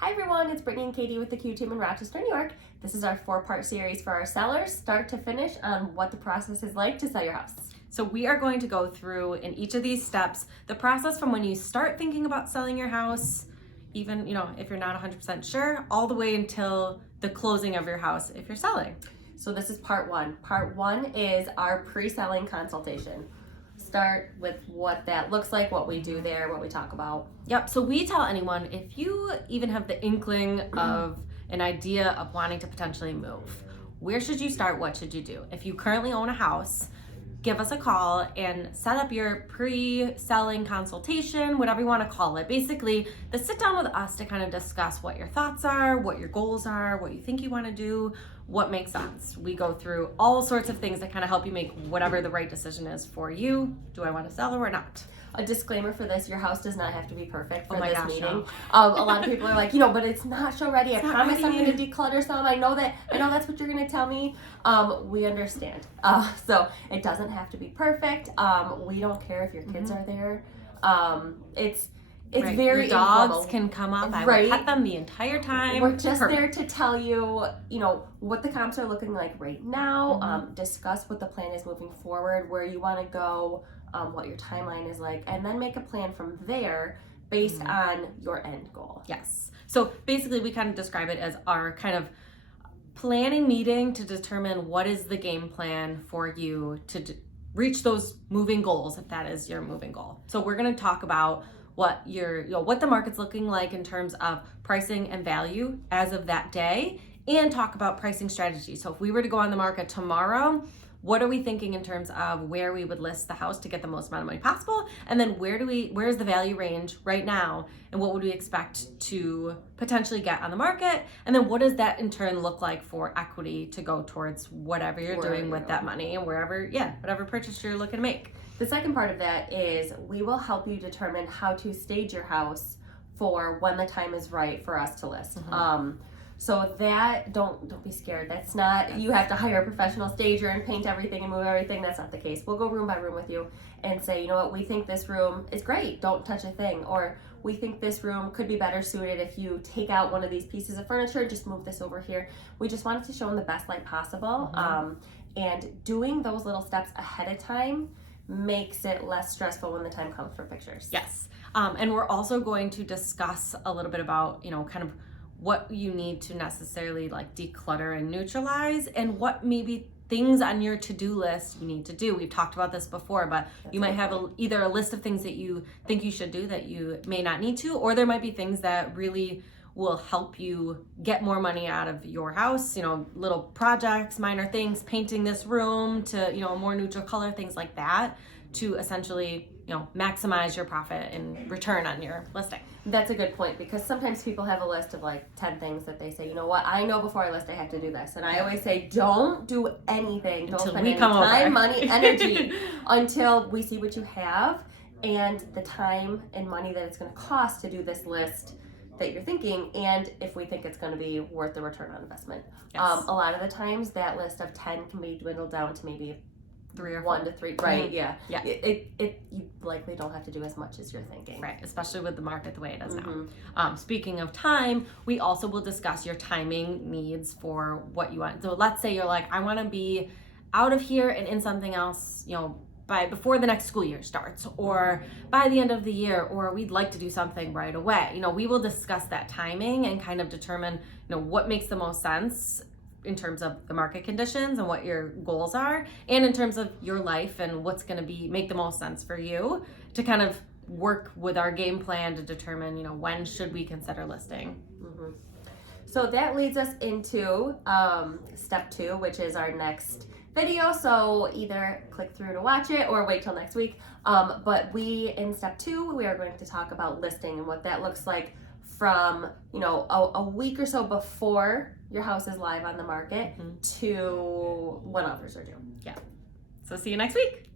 Hi everyone, it's Brittany and Katie with the QTeam in Rochester, New York. This is our 4-part series for our sellers, start to finish, on what the process is like to sell your house. So we are going to go through in each of these steps, the process from when you start thinking about selling your house, even, if you're not 100% sure, all the way until the closing of your house if you're selling. So this is part 1. Part 1 is our pre-selling consultation. Start with what that looks like, what we do there, what we talk about. Yep, so we tell anyone, if you even have the inkling of an idea of wanting to potentially move, where should you start? What should you do? If you currently own a house, give us a call and set up your pre-selling consultation, whatever you want to call it. Basically, the sit down with us to kind of discuss what your thoughts are, what your goals are, what you think you want to do, what makes sense. We go through all sorts of things that kind of help you make whatever the right decision is for you. Do I want to sell or not? A disclaimer for this, your house does not have to be perfect for my this gosh, meeting. no. A lot of people are like, but it's not show ready. I promise I'm ready. going to declutter some. I know that's what you're going to tell me. We understand. So it doesn't have to be perfect. We don't care if your kids are there. It's right. very your dogs informal. can come up. I Right. will pet them the entire time. We're just Perfect. there to tell you, what the comps are looking like right now. Discuss what the plan is moving forward, where you want to go, what your timeline is like, and then make a plan from there based on your end goal. Yes. So basically, we kind of describe it as our kind of planning meeting to determine what is the game plan for you to reach those moving goals, if that is your moving goal. So we're going to talk about what what the market's looking like in terms of pricing and value as of that day, and talk about pricing strategy. So if we were to go on the market tomorrow, what are we thinking in terms of where we would list the house to get the most amount of money possible? And then where's the value range right now? And what would we expect to potentially get on the market? And then what does that in turn look like for equity to go towards whatever you're doing with that money and whatever purchase you're looking to make? The second part of that is we will help you determine how to stage your house for when the time is right for us to list. So that, don't be scared. That's not, you have to hire a professional stager and paint everything and move everything. That's not the case. We'll go room by room with you and say, we think this room is great. Don't touch a thing. Or we think this room could be better suited if you take out one of these pieces of furniture, just move this over here. We just wanted to show them the best light possible. And doing those little steps ahead of time makes it less stressful when the time comes for pictures. Yes. And we're also going to discuss a little bit about, kind of what you need to necessarily like declutter and neutralize, and what maybe things on your to-do list you need to do. We've talked about this before, but you might have either a list of things that you think you should do that you may not need to, or there might be things that really will help you get more money out of your house, little projects, minor things, painting this room to, a more neutral color, things like that, to essentially, maximize your profit and return on your listing. That's a good point, because sometimes people have a list of like 10 things that they say, I know before I list I have to do this. And I always say, don't do anything. Don't spend any time, money, energy until we see what you have and the time and money that it's going to cost to do this list that you're thinking, and if we think it's going to be worth the return on investment. Yes. A lot of the times that list of 10 can be dwindled down to maybe 3 or 4. 1 to 3, right? Yeah. Yeah. You likely don't have to do as much as you're thinking. Right, especially with the market the way it is now. Speaking of time, we also will discuss your timing needs for what you want. So let's say you're like, I want to be out of here and in something else, before the next school year starts, or by the end of the year, or we'd like to do something right away. We will discuss that timing and kind of determine, what makes the most sense in terms of the market conditions and what your goals are, and in terms of your life and what's going to make the most sense for you, to kind of work with our game plan to determine, when should we consider listing. So that leads us into step 2, which is our next video. So either click through to watch it or wait till next week. But in step 2, we are going to talk about listing and what that looks like from, a week or so before your house is live on the market to when offers are due. Yeah. So see you next week.